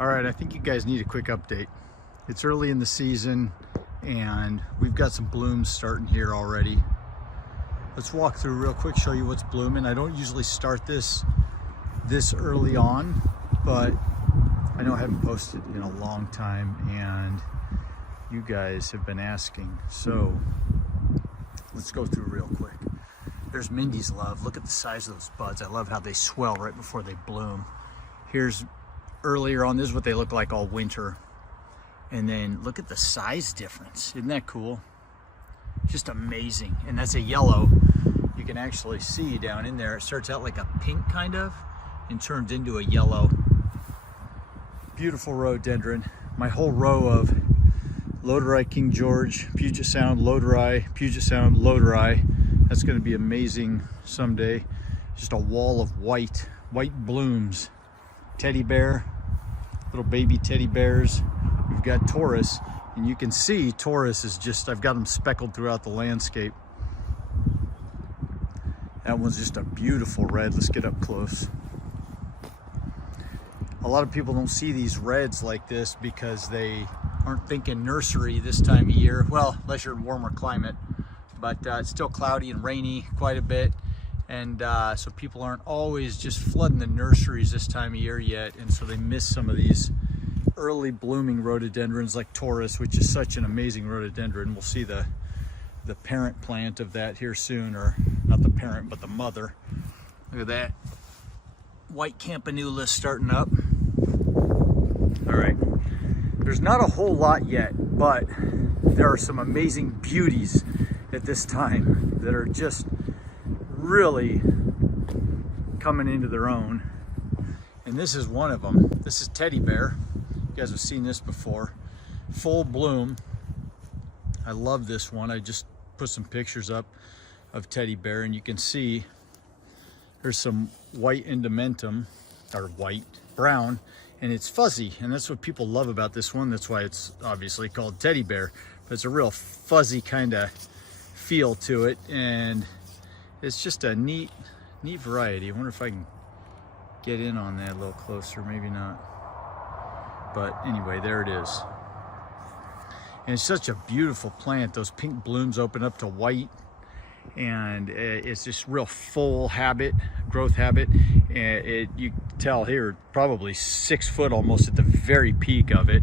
All right, I think you guys need a quick update. It's early in the season and we've got some blooms starting here already. Let's walk through real quick, show you what's blooming. I don't usually start this early on, but I know I haven't posted in a long time and you guys have been asking. So let's go through real quick. There's Mindy's love. Look at the size of those buds. I love how they swell right before they bloom. Here's earlier on, this is what they look like all winter. And then look at the size difference. Isn't that cool? Just amazing. And that's a yellow. You can actually see down in there, it starts out like a pink kind of and turns into a yellow. Beautiful rhododendron. My whole row of Loderi King George, Puget Sound Loderi, Puget Sound Loderi. That's gonna be amazing someday. Just a wall of white blooms. Teddy bear, little baby teddy bears. We've got Taurus, and you can see Taurus is just, I've got them speckled throughout the landscape. That one's just a beautiful red. Let's get up close. A lot of people don't see these reds like this because they aren't thinking nursery this time of year. Well, unless you're in warmer climate, but it's still cloudy and rainy quite a bit. And so people aren't always just flooding the nurseries this time of year yet. And so they miss some of these early blooming rhododendrons like Taurus, which is such an amazing rhododendron. We'll see the parent plant of that here soon, or not the parent, but the mother. Look at that. White campanula starting up. All right. There's not a whole lot yet, but there are some amazing beauties at this time that are just really coming into their own. And this is one of them. This is teddy bear. You guys have seen this before. Full bloom. I love this one. I just put some pictures up of teddy bear and you can see there's some white endomentum, or brown, and it's fuzzy. And that's what people love about this one. That's why it's obviously called teddy bear, but it's a real fuzzy kind of feel to it. And it's just a neat variety. I wonder if I can get in on that a little closer, maybe not. But anyway, there it is. And it's such a beautiful plant. Those pink blooms open up to white, and it's just real full growth habit. And you can tell here, probably 6 foot almost at the very peak of it.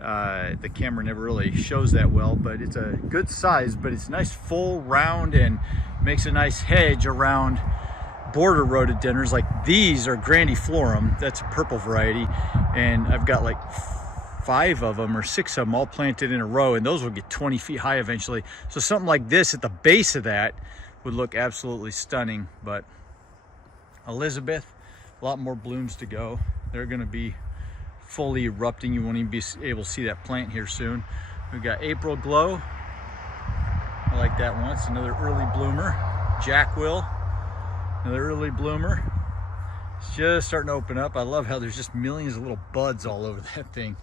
The camera never really shows that well, but it's a good size, but it's nice, full, round, and makes a nice hedge around border rhododendrons. Like these are grandiflorum, that's a purple variety, and I've got like 5 of them or 6 of them all planted in a row, and those will get 20 feet high eventually. So something like this at the base of that would look absolutely stunning. But Elizabeth, a lot more blooms to go. They're going to be fully erupting. You won't even be able to see that plant here soon. We've got April Glow. I like that one. It's another early bloomer. Jackwill, another early bloomer. It's just starting to open up. I love how there's just millions of little buds all over that thing.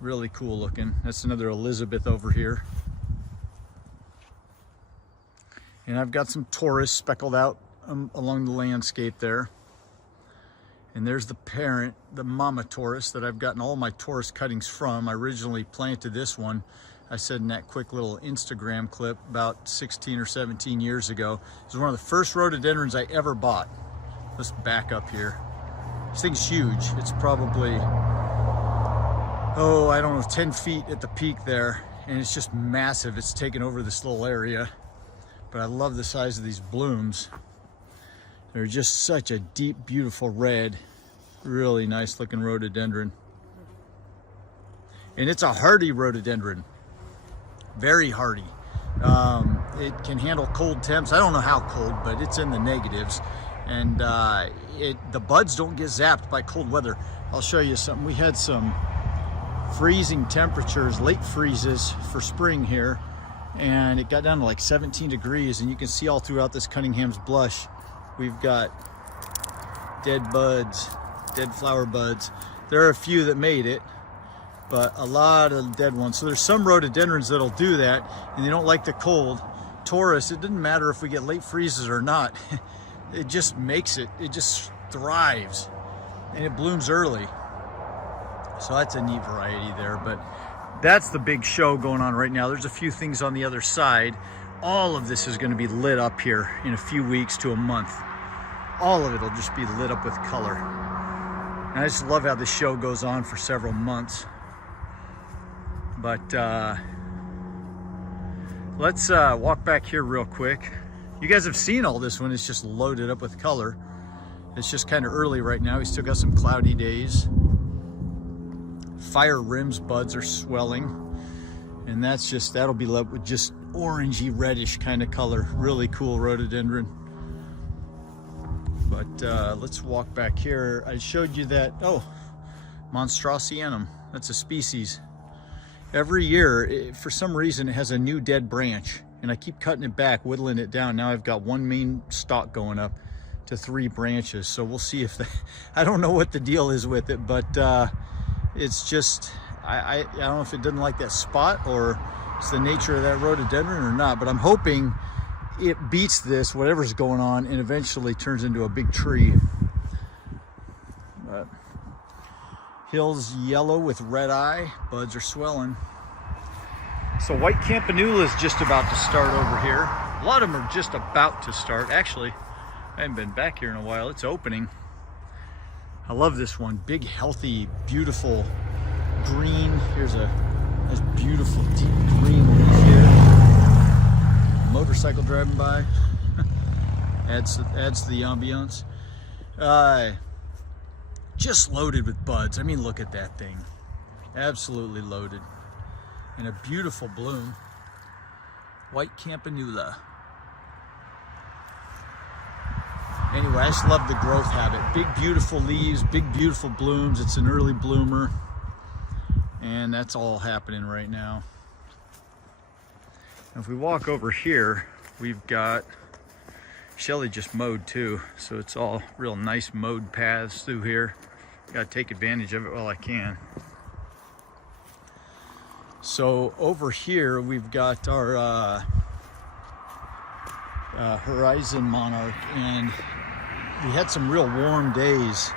Really cool looking. That's another Elizabeth over here. And I've got some Taurus speckled out along the landscape there. And there's the parent, the mama Taurus that I've gotten all my Taurus cuttings from. I originally planted this one, I said in that quick little Instagram clip, about 16 or 17 years ago. It was one of the first rhododendrons I ever bought. Let's back up here. This thing's huge. It's probably, I don't know, 10 feet at the peak there. And it's just massive. It's taken over this little area. But I love the size of these blooms. They're just such a deep, beautiful red. Really nice looking rhododendron. And it's a hardy rhododendron. Very hardy. It can handle cold temps. I don't know how cold, but it's in the negatives. And the buds don't get zapped by cold weather. I'll show you something. We had some freezing temperatures, late freezes for spring here, and it got down to like 17 degrees, and you can see all throughout this Cunningham's blush we've got dead buds, dead flower buds. There are a few that made it, but a lot of dead ones. So there's some rhododendrons that'll do that, and they don't like the cold. Taurus, it doesn't matter if we get late freezes or not. It just makes it, it just thrives. and it blooms early. So that's a neat variety there, but that's the big show going on right now. There's a few things on the other side. All of this is going to be lit up here in a few weeks to a month. All of it will just be lit up with color. And I just love how this show goes on for several months. But let's walk back here real quick. You guys have seen all this one. It's just loaded up with color. It's just kind of early right now. We still got some cloudy days. Fire rims buds are swelling. And that'll be lit with just orangey reddish kind of color. Really cool rhododendron. But let's walk back here. I showed you that, Monstrosianum. That's a species. Every year, for some reason, it has a new dead branch. And I keep cutting it back, whittling it down. Now I've got one main stalk going up to 3 branches. So we'll see if I don't know what the deal is with it, but it's just, I don't know if it doesn't like that spot or it's the nature of that rhododendron or not, but I'm hoping it beats this, whatever's going on, and eventually turns into a big tree. But hill's yellow with red eye, buds are swelling. So white campanula is just about to start over here. A lot of them are just about to start. Actually, I haven't been back here in a while. It's opening. I love this one. Big, healthy, beautiful green. Here's a nice, beautiful, deep green leaf here. Motorcycle driving by. adds to the ambiance. Just loaded with buds. I mean, look at that thing. Absolutely loaded. And a beautiful bloom. White campanula. Anyway, I just love the growth habit. Big, beautiful leaves, big, beautiful blooms. It's an early bloomer. And that's all happening right now. If we walk over here, we've got, Shelly just mowed too, so it's all real nice mowed paths through here. Gotta take advantage of it while I can. So over here, we've got our Horizon Monarch, and we had some real warm days,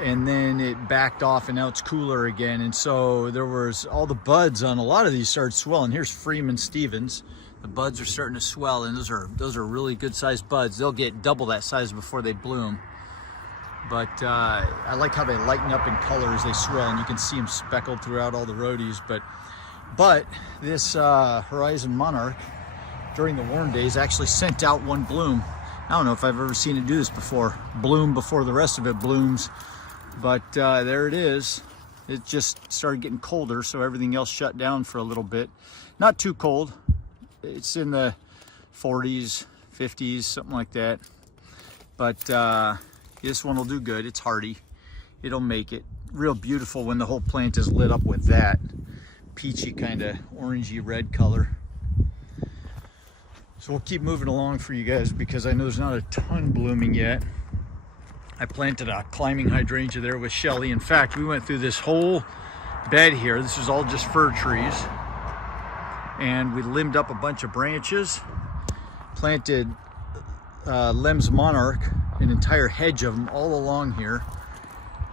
and then it backed off and now it's cooler again. And so there was all the buds on a lot of these started swelling. Here's Freeman Stevens. The buds are starting to swell, and those are really good sized buds. They'll get double that size before they bloom. But I like how they lighten up in color as they swell, and you can see them speckled throughout all the rhodies. But this Horizon Monarch during the warm days actually sent out one bloom. I don't know if I've ever seen it do this before. Bloom before the rest of it blooms. But there it is. It just started getting colder, so everything else shut down for a little bit. Not too cold. It's in the 40s, 50s, something like that. But this one will do good. It's hardy. It'll make it. Real beautiful when the whole plant is lit up with that peachy kind of orangey red color. So we'll keep moving along for you guys because I know there's not a ton blooming yet. I planted a climbing hydrangea there with Shelly. In fact, we went through this whole bed here. This is all just fir trees. And we limbed up a bunch of branches, planted Lem's Monarch, an entire hedge of them all along here,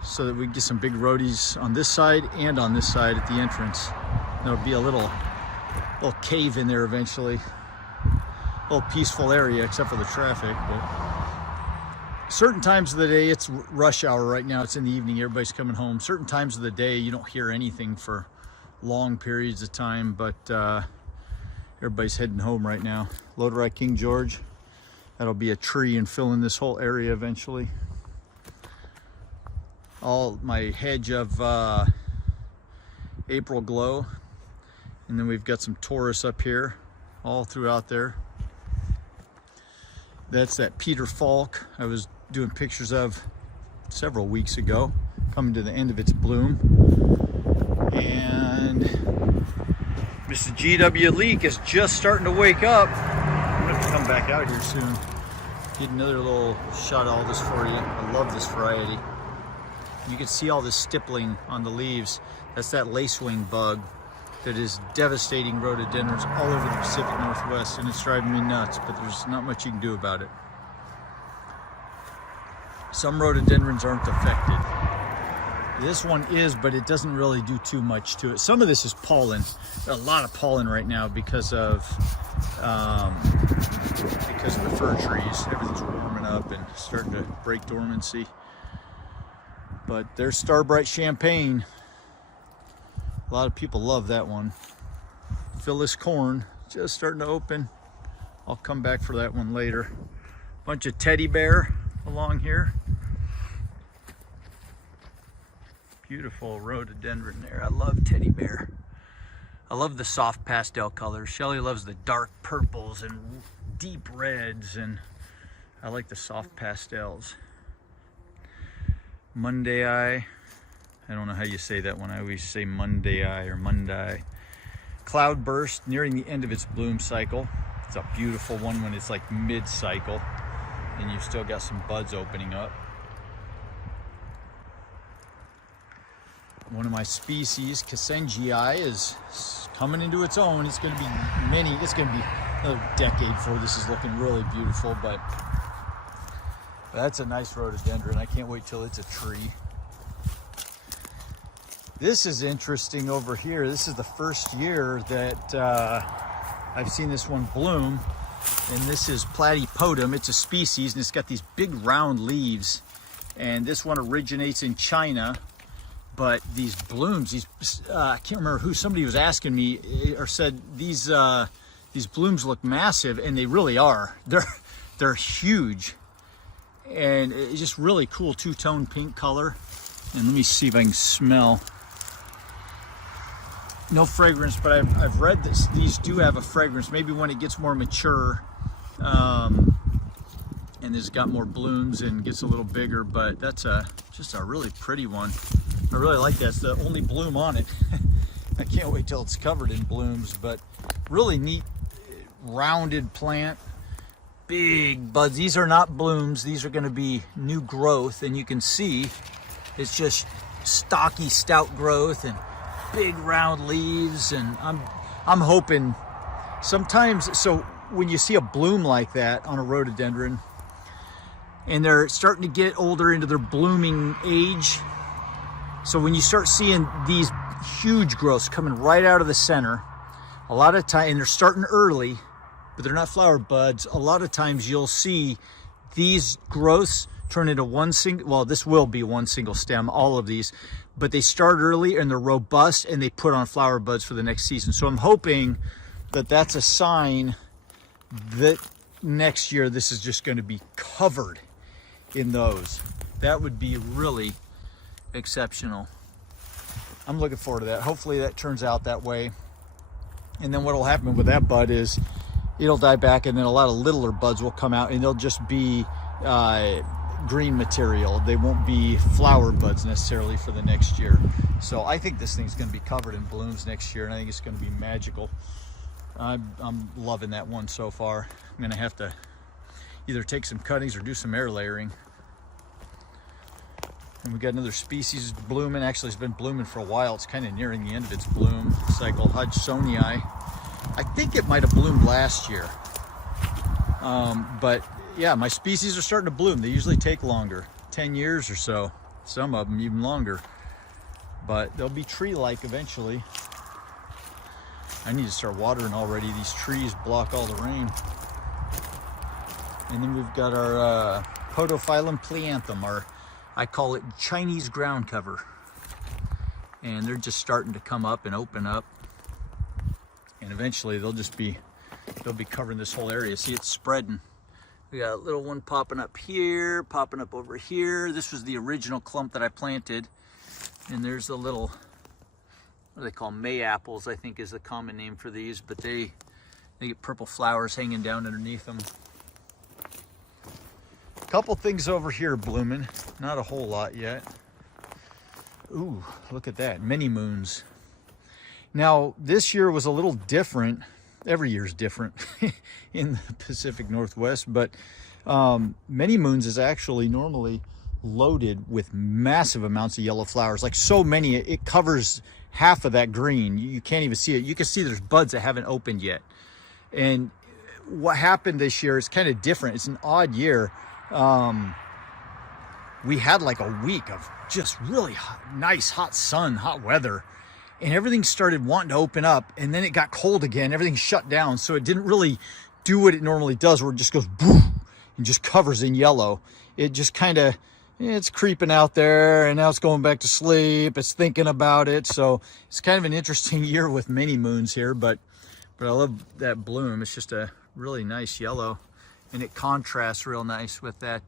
so that we can get some big rhodies on this side and on this side at the entrance. There'll be a little cave in there eventually. A little peaceful area except for the traffic. But certain times of the day, it's rush hour right now. It's in the evening, everybody's coming home. Certain times of the day, you don't hear anything for long periods of time, but everybody's heading home right now. Lodorite King George, that'll be a tree and fill in this whole area eventually. All my hedge of April Glow, and then we've got some Taurus up here all throughout there. That's that Peter Falk I was doing pictures of several weeks ago, coming to the end of its bloom. And Mrs. G.W. Leek is just starting to wake up. I'm gonna have to come back out here soon. Get another little shot of all this for you. I love this variety. You can see all this stippling on the leaves. That's that lacewing bug that is devastating rhododendrons all over the Pacific Northwest, and it's driving me nuts, but there's not much you can do about it. Some rhododendrons aren't affected. This one is, but it doesn't really do too much to it. Some of this is pollen. A lot of pollen right now because of the fir trees. Everything's warming up and starting to break dormancy. But there's Starbright Champagne. A lot of people love that one. Phyllis Corn, just starting to open. I'll come back for that one later. Bunch of teddy bear along here. Beautiful rhododendron there. I love teddy bear. I love the soft pastel colors. Shelly loves the dark purples and deep reds, and I like the soft pastels. Monday Eye. I don't know how you say that one. I always say Monday Eye or Monday. Cloudburst, nearing the end of its bloom cycle. It's a beautiful one when it's like mid-cycle and you've still got some buds opening up. One of my species, Cassengii, is coming into its own. It's going to be it's going to be another decade before this is looking really beautiful, but that's a nice rhododendron. I can't wait till it's a tree. This is interesting over here. This is the first year that I've seen this one bloom, and this is Platypodum. It's a species, and it's got these big round leaves, and this one originates in China. But these blooms, I can't remember who, somebody was asking me or said these blooms look massive, and they really are. They're huge, and it's just really cool two-tone pink color. And let me see if I can smell. No fragrance, but I've read this. These do have a fragrance. Maybe when it gets more mature, and it's got more blooms and gets a little bigger. But that's just a really pretty one. I really like that. It's the only bloom on it. I can't wait till it's covered in blooms, but really neat rounded plant. Big buds. These are not blooms. These are going to be new growth, and you can see it's just stocky, stout growth and big round leaves. And I'm hoping sometimes, so when you see a bloom like that on a rhododendron and they're starting to get older into their blooming age, so when you start seeing these huge growths coming right out of the center, a lot of time, and they're starting early, but they're not flower buds, a lot of times you'll see these growths turn into one single, well, this will be one single stem, all of these, but they start early and they're robust and they put on flower buds for the next season. So I'm hoping that that's a sign that next year this is just going to be covered in those. That would be really exceptional. I'm looking forward to that. Hopefully that turns out that way. And then what will happen with that bud is it'll die back, and then a lot of littler buds will come out, and they'll just be green material. They won't be flower buds necessarily for the next year. So I think this thing's going to be covered in blooms next year, and I think it's going to be magical. I'm loving that one so far. I'm going to have to either take some cuttings or do some air layering. And we got another species blooming. Actually, it's been blooming for a while. It's kind of nearing the end of its bloom cycle. Hodgsonii. I think it might have bloomed last year. But yeah, my species are starting to bloom. They usually take longer, 10 years or so. Some of them even longer. But they'll be tree-like eventually. I need to start watering already. These trees block all the rain. And then we've got our Podophyllum pleanthum, I call it Chinese ground cover. And they're just starting to come up and open up. And eventually they'll be covering this whole area. See, it's spreading. We got a little one popping up here, popping up over here. This was the original clump that I planted. And there's the little, what do they call, May apples, I think is the common name for these, but they get purple flowers hanging down underneath them. Couple things over here blooming, not a whole lot yet. Ooh, look at that, many moons. Now, this year was a little different. Every year's different in the Pacific Northwest, but many moons is actually normally loaded with massive amounts of yellow flowers. Like so many, it covers half of that green. You can't even see it. You can see there's buds that haven't opened yet. And what happened this year is kind of different. It's an odd year. we had like a week of just really nice hot sun, hot weather, and everything started wanting to open up, and then it got cold again. Everything shut down, so it didn't really do what it normally does, where it just goes boom and just covers in yellow. It just kind of, it's creeping out there, and now it's going back to sleep. It's thinking about it. So it's kind of an interesting year with many moons here, but I love that bloom. It's just a really nice yellow, and it contrasts real nice with that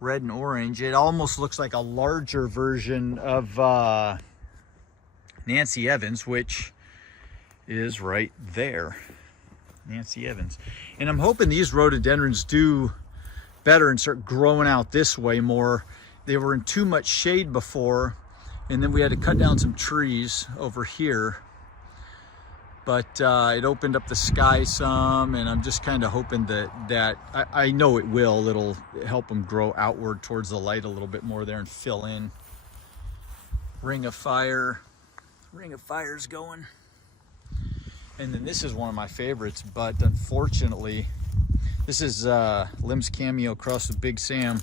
red and orange. It almost looks like a larger version of Nancy Evans, which is right there. Nancy Evans. And I'm hoping these rhododendrons do better and start growing out this way more. They were in too much shade before, and then we had to cut down some trees over here. But it opened up the sky some, and I'm just kind of hoping that I know it will. It'll help them grow outward towards the light a little bit more there and fill in. Ring of Fire. Ring of Fire's going. And then this is one of my favorites, but unfortunately, this is Lim's Cameo Cross with Big Sam.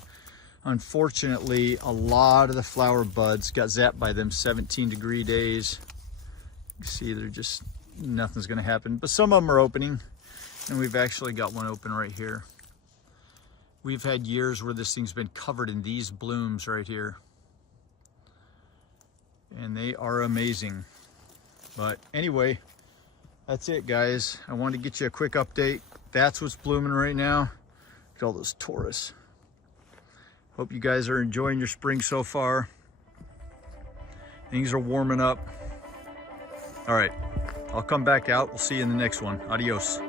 Unfortunately, a lot of the flower buds got zapped by them 17-degree days. You can see they're just, nothing's gonna happen, but some of them are opening, and we've actually got one open right here. We've had years where this thing's been covered in these blooms right here, and they are amazing. But anyway, that's it, guys. I wanted to get you a quick update. That's what's blooming right now. Look at all those Taurus. Hope you guys are enjoying your spring so far. Things are warming up. All right, I'll come back out. We'll see you in the next one. Adios.